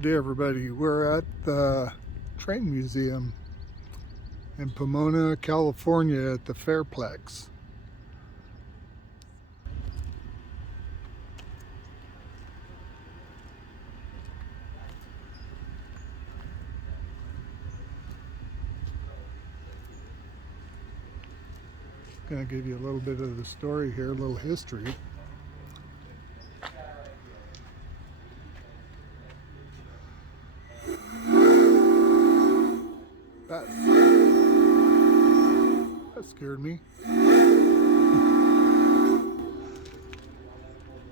Good day, everybody. We're at the Train Museum in Pomona, California at the Fairplex. Going to give you a little bit of the story here, a little history. That scared me.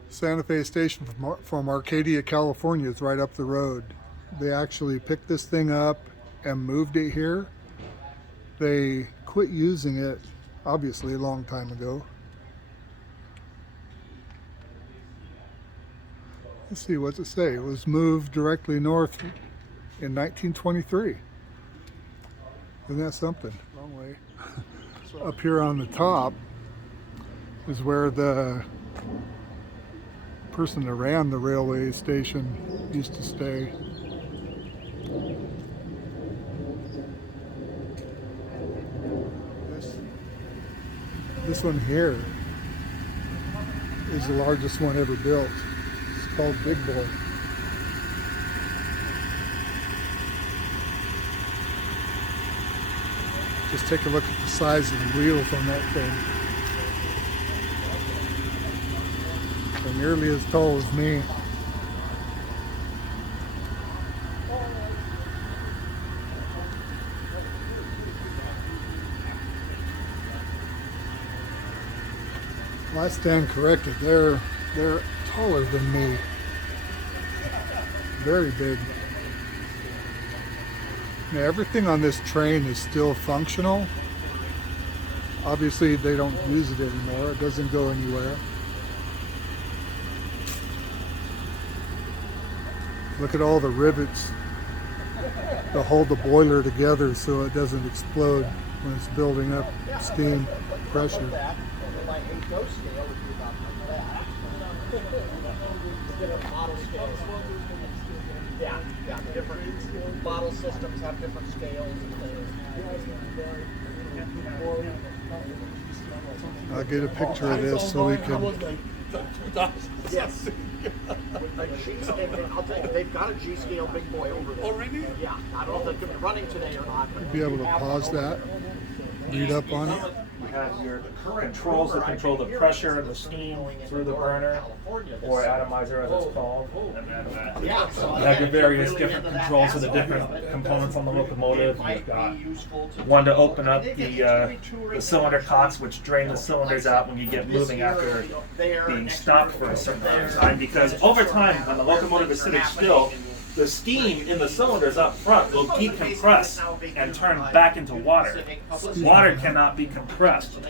Santa Fe Station from Arcadia, California is right up the road. They actually picked this thing up and moved it here. They quit using it, obviously, a long time ago. Let's see, what's it say? It was moved directly north in 1923. Isn't that something? Wrong way. Up here on the top is where the person that ran the railway station used to stay. This one here is the largest one ever built. It's called Big Boy. Just take a look at the size of the wheels on that thing. They're nearly as tall as me. Well, I stand corrected. They're taller than me. Very big. Now, everything on this train is still functional. Obviously, they don't use it anymore. It doesn't go anywhere. Look at all the rivets to hold the boiler together so it doesn't explode when it's building up steam pressure. Yeah, different model systems have different scales and things. I'll get a picture of this so we can. Yes. I'll tell you, they've got a G-scale Big Boy over there. Oh, really? Yeah. I don't know if they're running today or not. But Be able to pause that, read up on it. You have your controls that control the pressure and the steam through the burner, or atomizer as it's called. And then you have your various different controls for the different components on the locomotive. You've got one to open up the cylinder cocks, which drain the cylinders out when you get moving after being stopped for a certain amount of time. Because over time, when the locomotive is sitting still, the steam in the cylinders up front will decompress and turn back into water. Water cannot be compressed.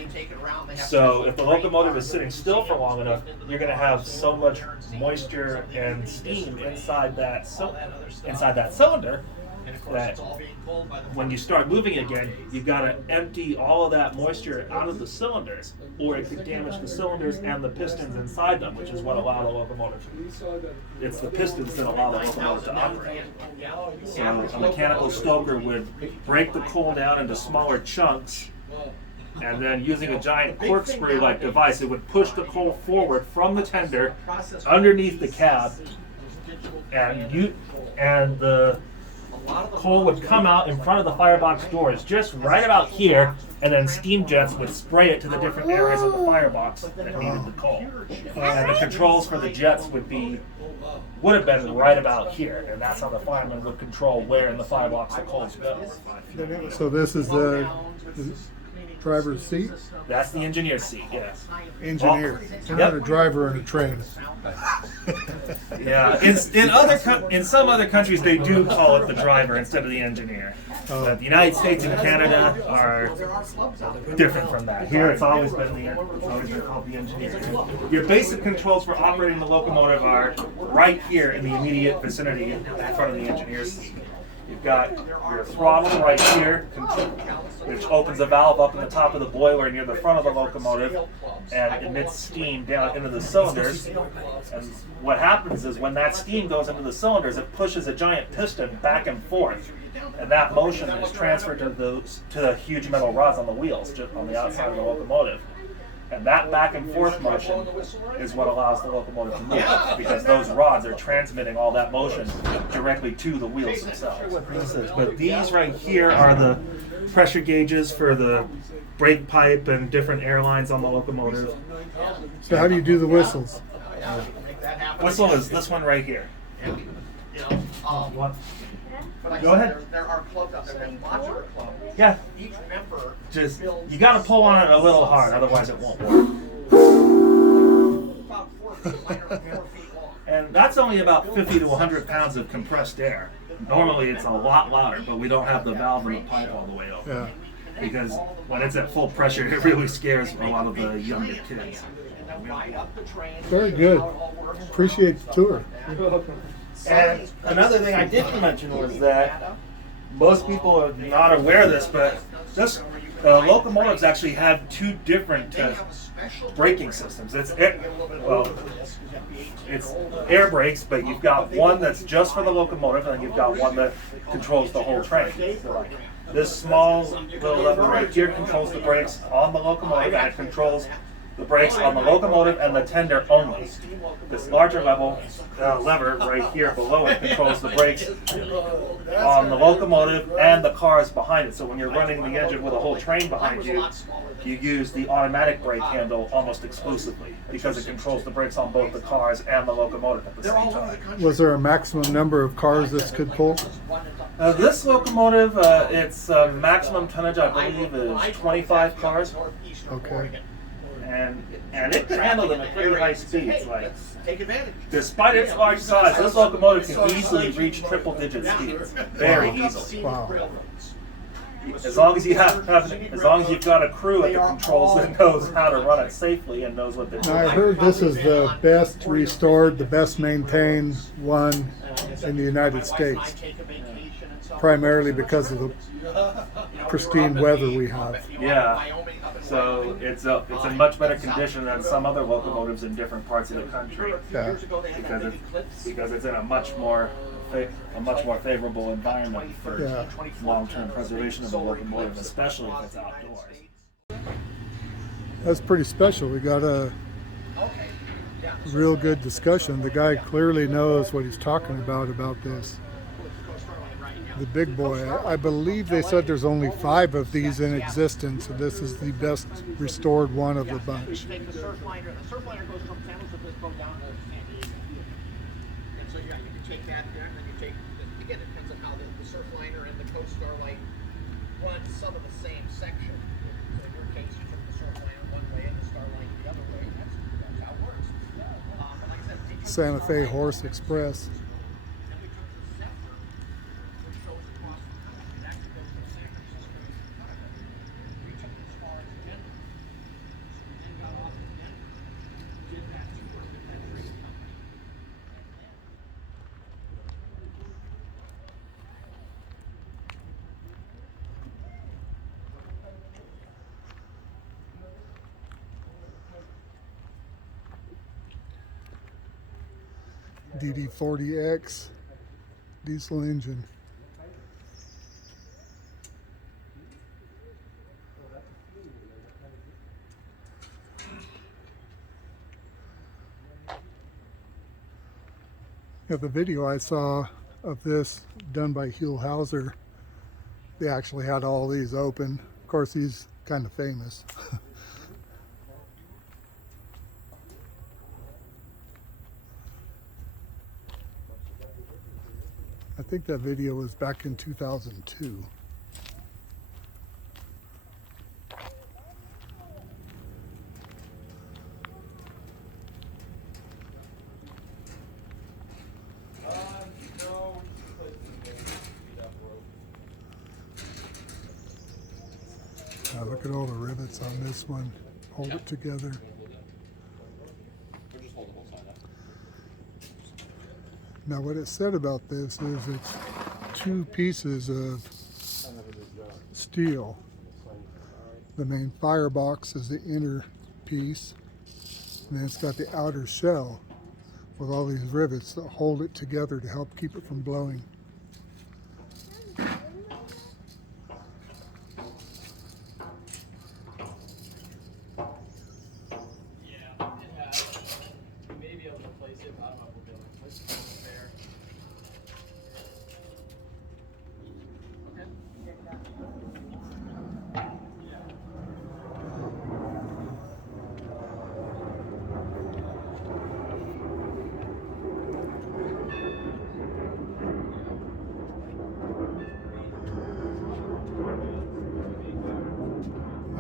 So if the locomotive is sitting still for long enough, you're going to have so much moisture and steam inside that cylinder that when you start moving again, you've got to empty all of that moisture out of the cylinders, or it could damage the cylinders and the pistons inside them, which is what allow the locomotive. It's the pistons that allow the locomotive to operate. So a mechanical stoker would break the coal down into smaller chunks, and then using a giant corkscrew-like device, it would push the coal forward from the tender underneath the cab, and the coal would come out in front of the firebox doors, just right about here, and then steam jets would spray it to the different areas of the firebox that needed the coal. And the controls for the jets would have been right about here, and that's how the fireman would control where in the firebox the coals go. So this is the driver's seat? That's the engineer's seat, yes. Engineer. You're not a driver in a train. Yeah, in some other countries they do call it the driver instead of the engineer. But the United States and Canada are different from that. Here it's always been called the engineer. Your basic controls for operating the locomotive are right here in the immediate vicinity in front of the engineer's seat. You've got your throttle right here, which opens a valve up in the top of the boiler near the front of the locomotive and emits steam down into the cylinders. And what happens is when that steam goes into the cylinders, it pushes a giant piston back and forth. And that motion is transferred to the huge metal rods on the wheels, just on the outside of the locomotive. And that back and forth motion is what allows the locomotive to move, because those rods are transmitting all that motion directly to the wheels themselves. But these right here are the pressure gauges for the brake pipe and different airlines on the locomotive. So how do you do the whistles? Whistle is this one right here. What? But Go ahead. There are clubs out there. There's modular clubs. Yeah. Each member Just, you got to pull on it a little hard, otherwise it won't work. about 4 feet lighter than 4 feet long. And that's only about 50 to 100 pounds of compressed air. Normally it's a lot louder, but we don't have the valve and the pipe all the way open. Yeah. Because when it's at full pressure, it really scares a lot of the younger kids. Very good. Appreciate the tour. And another thing I didn't mention was that most people are not aware of this, but this locomotives actually have two different braking systems. It's air brakes, but you've got one that's just for the locomotive, and then you've got one that controls the whole train. This small little lever right here controls the brakes on the locomotive, and it controls the brakes on the locomotive and the tender only. This larger lever right here below it controls the brakes on the locomotive and the cars behind it. So when you're running the engine with a whole train behind you, you use the automatic brake handle almost exclusively, because it controls the brakes on both the cars and the locomotive at the same time. Was there a maximum number of cars this could pull? This locomotive, its maximum tonnage, I believe, is 25 cars. Okay. And it can handle them at pretty high speeds. Like, Take advantage. despite its large size, this locomotive can easily reach triple-digit speeds. Very easily. Wow. As long as you've got a crew at the controls that knows how to run it safely and knows what they're Now, I doing. heard this is the best restored, the best maintained one in the United States, primarily because of the pristine weather we have. Yeah. So it's in much better condition than some other locomotives in different parts of the country, Yeah. because it's in a much more favorable environment for Yeah. long-term preservation of the locomotive, especially if it's outdoors. That's pretty special. We got a real good discussion. The guy clearly knows what he's talking about this. The big boy. I believe they said there's only 5 of these in existence, and this is the best restored one of the bunch. The Surfliner goes from San Luis Obispo down to San Diego. And so you can take that there, and then you take, again, it depends on how the Surfliner and the Coast Starlight run some of the same section. So in your case, you took the Surfliner one way and the Starlight the other way. That's how it works. But like I said, Santa Fe Horse Express. DD40X diesel engine. Yeah, the video I saw of this done by Hugh Hauser, they actually had all these open. Of course, he's kind of famous. I think that video was back in 2002. Look at all the rivets on this one. Hold it together. Now what it said about this is it's two pieces of steel. The main firebox is the inner piece, and then it's got the outer shell with all these rivets that hold it together to help keep it from blowing.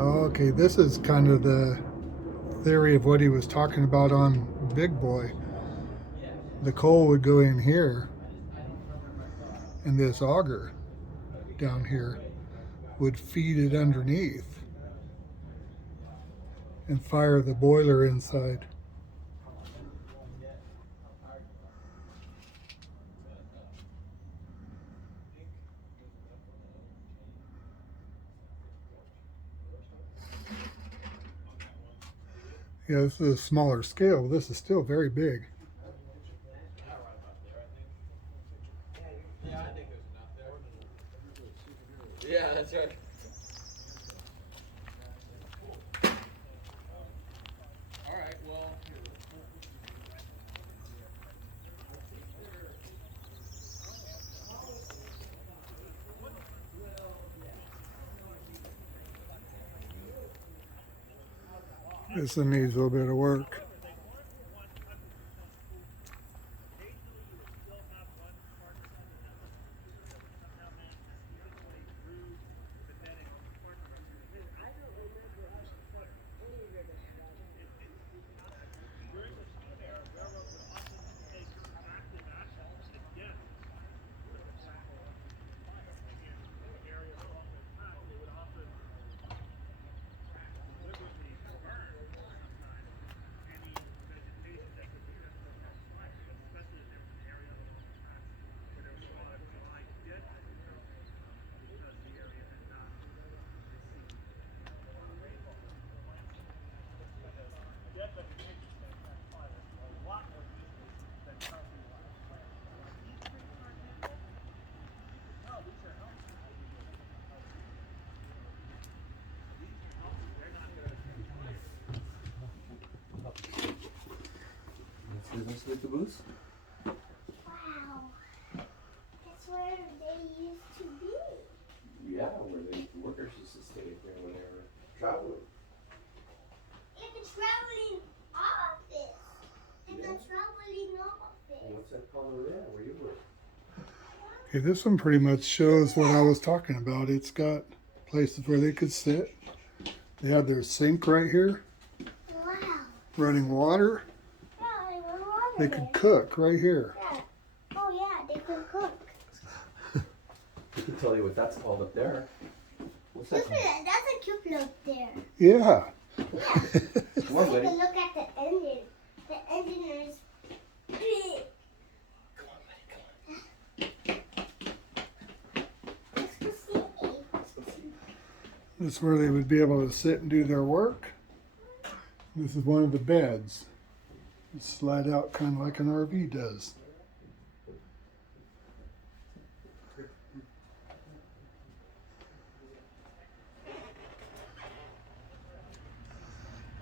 Okay, this is kind of the theory of what he was talking about on Big Boy. The coal would go in here, and this auger down here would feed it underneath and fire the boiler inside. Yeah, this is a smaller scale, but this is still very big. Yeah, that's right. All right, well. This one needs a little bit of work. With the booth? Wow. That's where they used to be. Yeah, where the workers used to stay there when they were traveling. In the traveling office. In the traveling office. What's that called over there where you work? Okay, this one pretty much shows what I was talking about. It's got places where they could sit. They have their sink right here, Wow. running water. Yeah, they were water They there. could cook right here. Yeah. Oh yeah, they could cook. I can tell you what that's called up there. What's that Look called? at that. That's a cute look there. Yeah. Yeah. Come on, Take buddy. a look at the engine. The engine is big. Let's go see. This is where they would be able to sit and do their work. This is one of the beds. It slide out kind of like an RV does.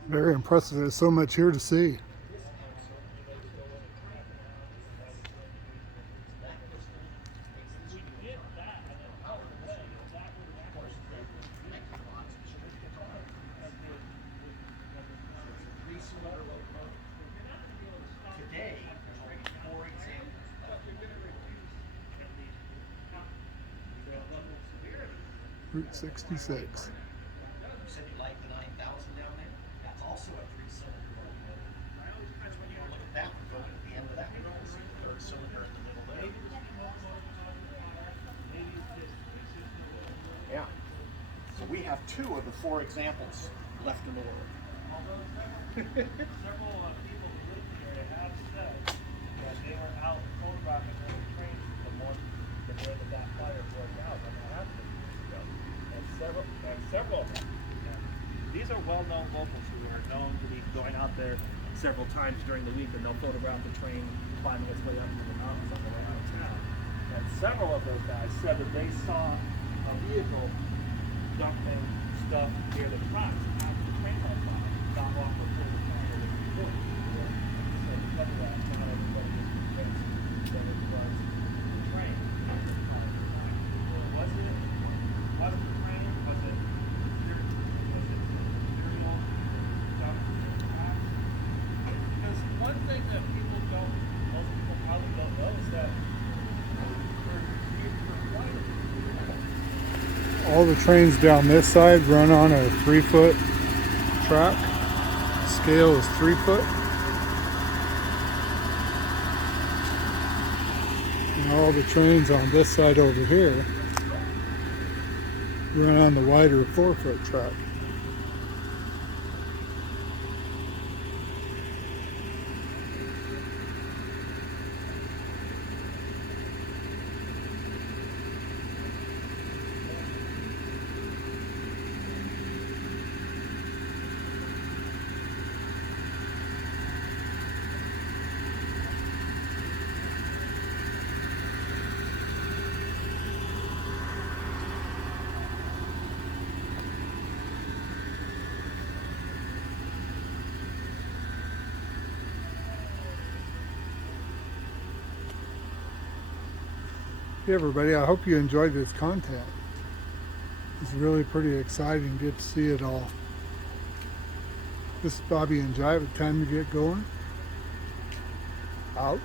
Very impressive. There's so much here to see. Today, there's already 4 examples. Route 66. You said you liked the 9000 down there? That's also a 3-cylinder locomotive. When you look at that, go to the end of that, you're going to see the 3rd cylinder in the middle there. Yeah. So we have 2 of the 4 examples left in the world. Several people who lived here have said that they were out photographing the trains the more than where the well-known locals who are known to be going out there several times during the week, and they'll photograph the train climbing its way up into the mountains on the way out of town. And several of those guys said that they saw a vehicle dumping stuff near the tracks after the train went by, not long before the train was reported. So because of that, not everybody was convinced that it was the train. Was it? Was it the train? Was it material dumped in the tracks? Because one thing that most people probably don't know is that All the trains down this side run on a 3-foot track. Scale is 3 foot. And all the trains on this side over here run on the wider 4-foot track. Hey everybody, I hope you enjoyed this content. It's really pretty exciting, get to see it all. This is Bobby and Jive, time to get going. Out.